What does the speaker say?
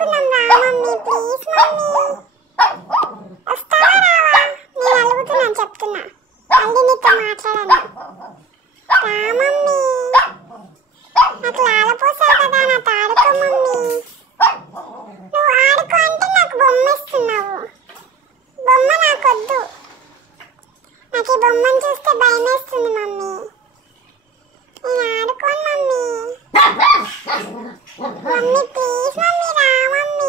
ఆడుకుందాం రా mummy, please mummy. వస్తావా రావా? నేను అలుగుతున్నాను చెప్తున్నా, మళ్ళీ నీతో మాట్లాడను. రా మమ్మీ, నాకు లాలపోసావు కదా, నాతో ఆడుకో మమ్మీ. నువ్వు ఆడుకో అంటే నాకు బొమ్మ ఇస్తున్నావు. బొమ్మ నాకొద్దు, నాకు ఈ బొమ్మను చూస్తే భయం వేస్తుంది మమ్మీ. నేను ఆడుకోను మమ్మీ. మమ్మీ ప్లీజ్ మమ్మీ, రా మమ్మీ.